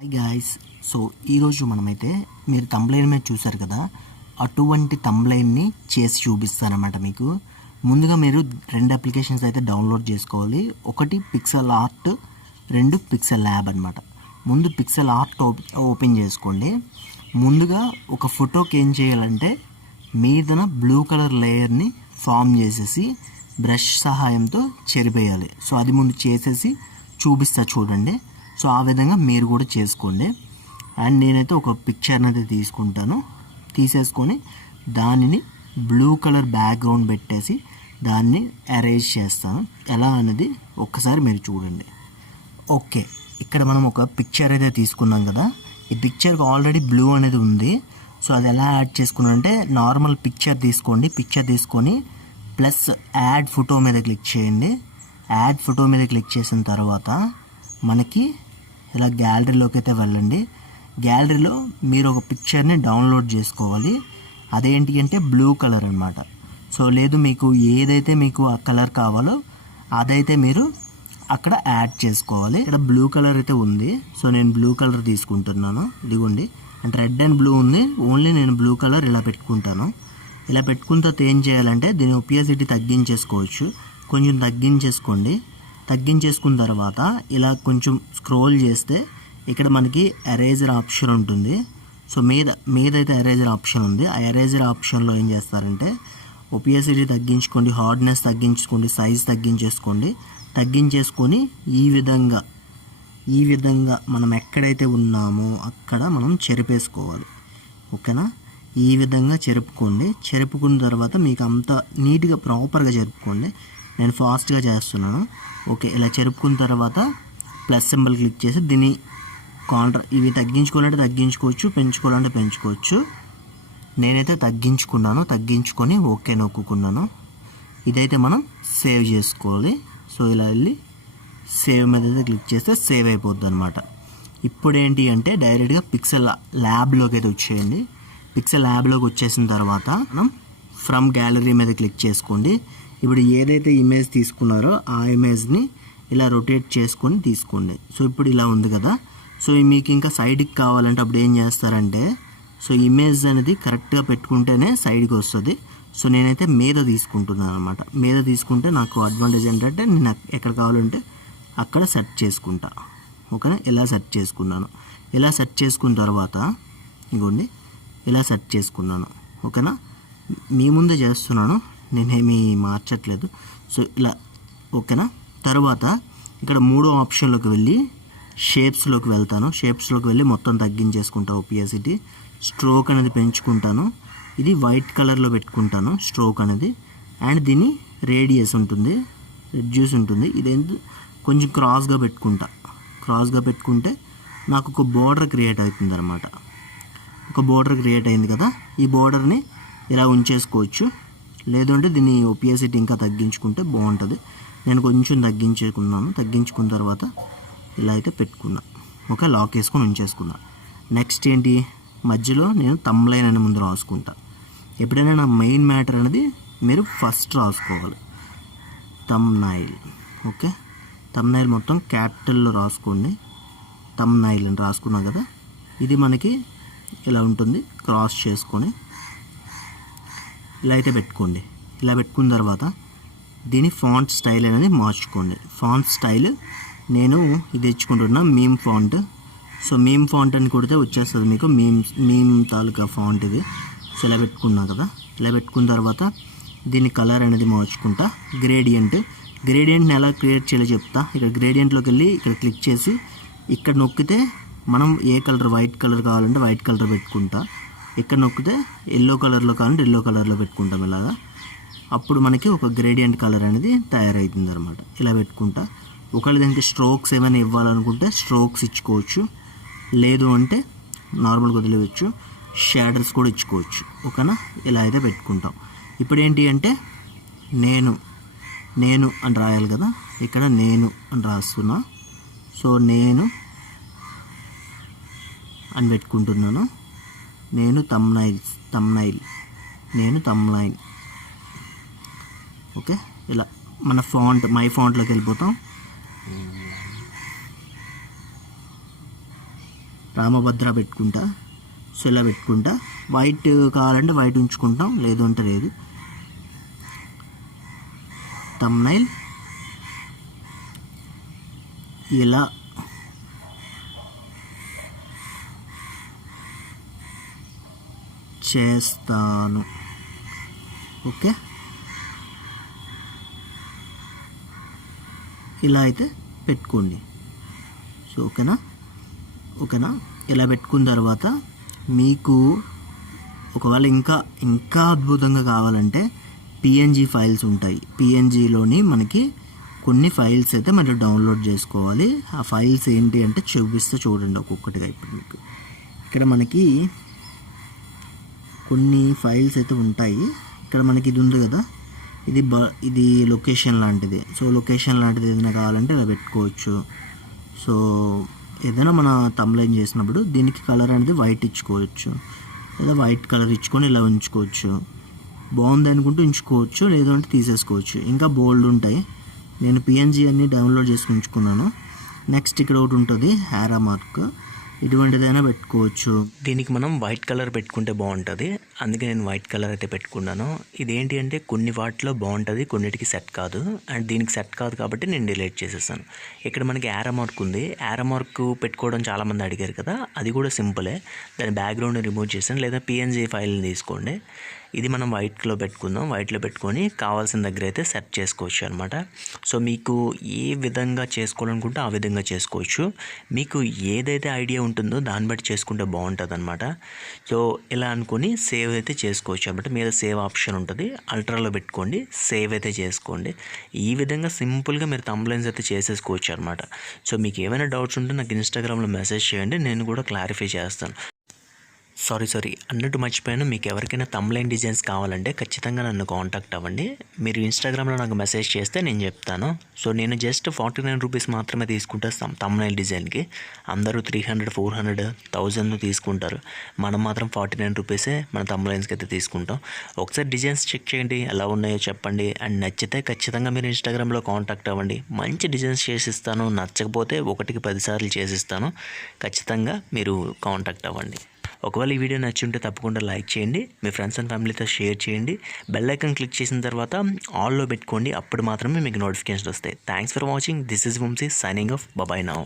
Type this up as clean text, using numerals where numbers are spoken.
Hi guys. So ఈరోజు మనమైతే మీరు థంబ్నెయిల్ మీద చూసారు కదా, అటువంటి థంబ్నెయిల్ని చేసి చూపిస్తానమాట మీకు. ముందుగా మీరు 2 అప్లికేషన్స్ అయితే డౌన్లోడ్ చేసుకోవాలి. ఒకటి పిక్సెల్ ఆర్ట్, 2 పిక్సెల్ ల్యాబ్ అనమాట. ముందు పిక్సెల్ ఆర్ట్ ఓపెన్ చేసుకోండి. ముందుగా ఒక ఫోటోకి ఏం చేయాలంటే మీదన బ్లూ కలర్ లేయర్ని ఫామ్ చేసేసి బ్రష్ సహాయంతో చెరిపేయాలి. సో అది ముందు చేసేసి చూపిస్తా చూడండి. సో ఆ విధంగా మీరు కూడా చేసుకోండి. అండ్ నేనైతే ఒక పిక్చర్ని అయితే తీసేసుకొని దానిని బ్లూ కలర్ బ్యాక్గ్రౌండ్ పెట్టేసి దాన్ని అరేంజ్ చేస్తాను. ఎలా అనేది ఒక్కసారి మీరు చూడండి. ఓకే, ఇక్కడ మనం ఒక పిక్చర్ అయితే తీసుకున్నాం కదా, ఈ పిక్చర్కి ఆల్రెడీ బ్లూ అనేది ఉంది. సో అది ఎలా యాడ్ చేసుకున్నానంటే నార్మల్ పిక్చర్ తీసుకోండి. పిక్చర్ తీసుకొని ప్లస్ యాడ్ ఫోటో మీద క్లిక్ చేయండి. యాడ్ ఫోటో మీద క్లిక్ చేసిన తర్వాత మనకి ఇలా గ్యాలరీలోకి అయితే వెళ్ళండి. గ్యాలరీలో మీరు ఒక పిక్చర్ని డౌన్లోడ్ చేసుకోవాలి. అదేంటి అంటే బ్లూ కలర్ అనమాట. సో లేదు మీకు ఏదైతే మీకు ఆ కలర్ కావాలో అదైతే మీరు అక్కడ యాడ్ చేసుకోవాలి. ఇక్కడ బ్లూ కలర్ అయితే ఉంది. సో నేను బ్లూ కలర్ తీసుకుంటున్నాను. ఇదిగోండి, అంటే రెడ్ అండ్ బ్లూ ఉంది. ఓన్లీ నేను బ్లూ కలర్ ఇలా పెట్టుకుంటాను. ఇలా పెట్టుకున్న తర్వాత ఏం చేయాలంటే దీని ఒపియాసిటీ తగ్గించేసుకోవచ్చు. కొంచెం తగ్గించేసుకున్న తర్వాత ఇలా కొంచెం స్క్రోల్ చేస్తే ఇక్కడ మనకి ఎరేజర్ ఆప్షన్ ఉంటుంది. సో మీదైతే ఎరేజర్ ఆప్షన్ ఉంది. ఆ ఎరేజర్ ఆప్షన్లో ఏం చేస్తారంటే ఒపియాసిటీ తగ్గించుకోండి, హార్డ్నెస్ తగ్గించుకోండి, సైజ్ తగ్గించేసుకొని ఈ విధంగా మనం ఎక్కడైతే ఉన్నామో అక్కడ మనం చెరిపేసుకోవాలి. ఓకేనా? ఈ విధంగా చెరుపుకున్న తర్వాత మీకు అంత నీట్గా ప్రాపర్గా చెరుపుకోండి. నేను ఫాస్ట్గా చేస్తున్నాను. ఓకే, ఇలా చెరుపుకున్న తర్వాత ప్లస్ సింబల్ క్లిక్ చేసి దీన్ని ఇవి తగ్గించుకోవాలంటే తగ్గించుకోవచ్చు, పెంచుకోవాలంటే పెంచుకోవచ్చు. నేనైతే తగ్గించుకొని ఓకే నొక్కుకున్నాను. ఇదైతే మనం సేవ్ చేసుకోవాలి. సో ఇలా వెళ్ళి సేవ్ మీద అయితే క్లిక్ చేస్తే సేవ్ అయిపోద్ది అనమాట. ఇప్పుడు ఏంటి అంటే డైరెక్ట్గా పిక్సెల్ ల్యాబ్లోకి అయితే వచ్చేయండి. పిక్సెల్ ల్యాబ్లోకి వచ్చేసిన తర్వాత మనం ఫ్రమ్ గ్యాలరీ మీద క్లిక్ చేసుకోండి. ఇప్పుడు ఏదైతే ఇమేజ్ తీసుకున్నారో ఆ ఇమేజ్ని ఇలా రొటేట్ చేసుకొని తీసుకోండి. సో ఇప్పుడు ఇలా ఉంది కదా. సో మీకు ఇంకా సైడ్కి కావాలంటే అప్పుడు ఏం చేస్తారంటే సో ఇమేజ్ అనేది కరెక్ట్గా పెట్టుకుంటేనే సైడ్కి వస్తుంది. సో నేనైతే మీద తీసుకుంటున్నాను అనమాట. మీద తీసుకుంటే నాకు అడ్వాంటేజ్ ఏంటంటే నేను ఎక్కడ కావాలంటే అక్కడ సెట్ చేసుకుంటా. ఓకేనా? ఇలా సెట్ చేసుకున్నాను. ఇలా సెట్ చేసుకున్న తర్వాత ఇగోండి ఇలా సెట్ చేసుకున్నాను. ఓకేనా? మీ ముందే చేస్తున్నాను, నేనేమీ మార్చట్లేదు. సో ఇలా ఓకేనా? తర్వాత ఇక్కడ 3వ ఆప్షన్లోకి వెళ్ళి షేప్స్లోకి వెళ్తాను. షేప్స్లోకి వెళ్ళి మొత్తం తగ్గించేసుకుంటా. ఒపియాసిటీ, స్ట్రోక్ అనేది పెంచుకుంటాను. ఇది వైట్ కలర్లో పెట్టుకుంటాను స్ట్రోక్ అనేది. అండ్ దీని రేడియస్ ఉంటుంది, రెడ్యూస్ ఉంటుంది. ఇదేంటి కొంచెం క్రాస్గా పెట్టుకుంటే నాకు ఒక బోర్డర్ క్రియేట్ అవుతుంది అనమాట. ఒక బోర్డర్ క్రియేట్ అయింది కదా, ఈ బోర్డర్ని ఇలా ఉంచేసుకోవచ్చు. లేదంటే దీన్ని ఒపియాసిటీ ఇంకా తగ్గించుకుంటే బాగుంటుంది. నేను కొంచెం తగ్గించుకున్న తర్వాత ఇలా అయితే పెట్టుకున్నా. ఓకే, లాక్ వేసుకొని ఉంచేసుకున్నా. నెక్స్ట్ ఏంటి, మధ్యలో నేను థంబ్నెయిల్ అనే ముందు రాసుకుంటా. ఎప్పుడైనా నా మెయిన్ మ్యాటర్ అనేది మీరు ఫస్ట్ రాసుకోవాలి. థంబ్నెయిల్. ఓకే, థంబ్నెయిల్ మొత్తం క్యాపిటల్లో రాసుకోండి. థంబ్నెయిల్ అని రాసుకున్నాం కదా, ఇది మనకి ఇలా ఉంటుంది. క్రాస్ చేసుకొని ఇలా అయితే పెట్టుకోండి. ఇలా పెట్టుకున్న తర్వాత దీని ఫాంట్ స్టైల్ అనేది మార్చుకోండి. ఫాంట్ స్టైల్ నేను ఇది తెచ్చుకుంటున్నా, meme font. So meme font అని కొడితే వచ్చేస్తుంది మీకు మీమ్ తాలూకా ఫాంట్ ఇది. సో ఇలా పెట్టుకున్నా కదా. ఇలా పెట్టుకున్న తర్వాత దీని కలర్ అనేది మార్చుకుంటా. గ్రేడియంట్ని ఎలా క్రియేట్ చేయాలో చెప్తా. ఇక్కడ గ్రేడియంట్లోకి వెళ్ళి ఇక్కడ క్లిక్ చేసి ఇక్కడ నొక్కితే మనం ఏ కలర్, వైట్ కలర్ కావాలంటే వైట్ కలర్ పెట్టుకుంటా. ఇక్కడ నొక్కితే ఎల్లో కలర్లో కావాలంటే ఎల్లో కలర్లో పెట్టుకుంటాం. ఇలాగా అప్పుడు మనకి ఒక గ్రేడియంట్ కలర్ అనేది తయారవుతుంది అనమాట. ఇలా పెట్టుకుంటా. ఒకవేళ దానికి స్ట్రోక్స్ ఏమైనా ఇవ్వాలనుకుంటే స్ట్రోక్స్ ఇచ్చుకోవచ్చు, లేదు అంటే నార్మల్గా వదిలేయచ్చు. షాడర్స్ కూడా ఇచ్చుకోవచ్చు. ఓకేనా? ఇలా అయితే పెట్టుకుంటాం. ఇప్పుడు ఏంటి అంటే నేను అని రాయాలి కదా, ఇక్కడ నేను అని రాస్తున్నా. సో నేను అని పెట్టుకుంటున్నాను. నేను థంబ్నెయిల్. ఓకే, ఇలా మన ఫాంట్ మై ఫాంట్లోకి వెళ్ళిపోతాం. రామభద్ర పెట్టుకుంటా. సో ఇలా పెట్టుకుంటా. వైట్ కావాలంటే వైట్ ఉంచుకుంటాం, లేదు అంటే లేదు. థంబ్నైల్ ఇలా చేస్తాను. ఓకే, ఇలా అయితే పెట్టుకోండి. సో ఓకేనా. ఇలా పెట్టుకున్న తర్వాత మీకు ఒకవేళ ఇంకా అద్భుతంగా కావాలంటే పిఎన్జీ ఫైల్స్ ఉంటాయి. పిఎన్జీలోని మనకి కొన్ని ఫైల్స్ అయితే మనం డౌన్లోడ్ చేసుకోవాలి. ఆ ఫైల్స్ ఏంటి అంటే చూపిస్తే చూడండి ఒక్కొక్కటిగా. ఇప్పుడు మీకు ఇక్కడ మనకి కొన్ని ఫైల్స్ అయితే ఉంటాయి. ఇక్కడ మనకి ఇది ఉంది కదా, ఇది లొకేషన్ లాంటిది. సో లొకేషన్ లాంటిది ఏదైనా కావాలంటే ఇలా పెట్టుకోవచ్చు. సో ఏదైనా మన థంబ్నైల్ చేసినప్పుడు దీనికి కలర్ అనేది వైట్ ఇచ్చుకోవచ్చు, లేదా వైట్ కలర్ ఇచ్చుకొని ఇలా ఉంచుకోవచ్చు. బాగుంది అనుకుంటూ ఉంచుకోవచ్చు, లేదు అంటే తీసేసుకోవచ్చు. ఇంకా బోల్డ్ ఉంటాయి. నేను పిఎన్జీ అన్ని డౌన్లోడ్ చేసి ఉంచుకున్నాను. నెక్స్ట్ ఇక్కడ ఒకటి ఉంటుంది హ్యారా మార్క్, ఇటువంటిదైనా పెట్టుకోవచ్చు. దీనికి మనం వైట్ కలర్ పెట్టుకుంటే బాగుంటుంది, అందుకే నేను వైట్ కలర్ అయితే పెట్టుకున్నాను. ఇదేంటి అంటే కొన్ని వాటిలో బాగుంటుంది, కొన్నిటికి సెట్ కాదు. అండ్ దీనికి సెట్ కాదు కాబట్టి నేను డిలీట్ చేసేసాను. ఇక్కడ మనకి యారో మార్క్ ఉంది. యారో మార్క్ పెట్టుకోవడం చాలామంది అడిగారు కదా, అది కూడా సింపులే. దాని బ్యాక్గ్రౌండ్ రిమూవ్ చేసాను, లేదా పిఎన్జీ ఫైల్ని తీసుకోండి. ఇది మనం వైట్లో పెట్టుకుందాం. వైట్లో పెట్టుకొని కావాల్సిన దగ్గర అయితే సెట్ చేసుకోవచ్చు అనమాట. సో మీకు ఏ విధంగా చేసుకోవాలనుకుంటే ఆ విధంగా చేసుకోవచ్చు. మీకు ఏదైతే ఐడియా ఉంటుందో దాన్ని బట్టి చేసుకుంటే బాగుంటుంది అనమాట. సో ఇలా అనుకొని సేవ్ అయితే చేసుకోవచ్చు అనమాట. మీద సేవ్ ఆప్షన్ ఉంటుంది, అల్ట్రాలో పెట్టుకోండి, సేవ్ అయితే చేసుకోండి. ఈ విధంగా సింపుల్గా మీరు థంబ్నైల్స్ అయితే చేసేసుకోవచ్చు అనమాట. సో మీకు ఏమైనా డౌట్స్ ఉంటే నాకు ఇన్స్టాగ్రామ్లో మెసేజ్ చేయండి, నేను కూడా క్లారిఫై చేస్తాను. సారీ అన్నట్టు మర్చిపోయాను. మీకు ఎవరికైనా థంబ్నైల్ డిజైన్స్ కావాలంటే ఖచ్చితంగా నన్ను కాంటాక్ట్ అవ్వండి. మీరు ఇన్స్టాగ్రామ్లో నాకు మెసేజ్ చేస్తే నేను చెప్తాను. సో నేను జస్ట్ 49 రూపీస్ మాత్రమే తీసుకుంటాను థంబ్నైల్ డిజైన్కి. అందరూ 300, 400, 1000 తీసుకుంటారు. మనం మాత్రం 49 రూపీసే మన థంబ్నైల్స్కి అయితే తీసుకుంటాం. ఒకసారి డిజైన్స్ చెక్ చేయండి, ఎలా ఉన్నాయో చెప్పండి. అండ్ నచ్చితే ఖచ్చితంగా మీరు ఇన్స్టాగ్రామ్లో కాంటాక్ట్ అవ్వండి. మంచి డిజైన్స్ చేసిస్తాను. నచ్చకపోతే 1కి 10 సార్లు చేసిస్తాను. ఖచ్చితంగా మీరు కాంటాక్ట్ అవ్వండి. ఒకవేళ ఈ వీడియో నచ్చి ఉంటే తప్పకుండా లైక్ చేయండి, మీ ఫ్రెండ్స్ అండ్ ఫ్యామిలీతో షేర్ చేయండి. బెల్ ఐకాన్ క్లిక్ చేసిన తర్వాత ఆల్లో పెట్టుకోండి, అప్పుడు మాత్రమే మీకు నోటిఫికేషన్స్ వస్తాయి. Thanks for watching. This is Vamshi signing off. Bye now.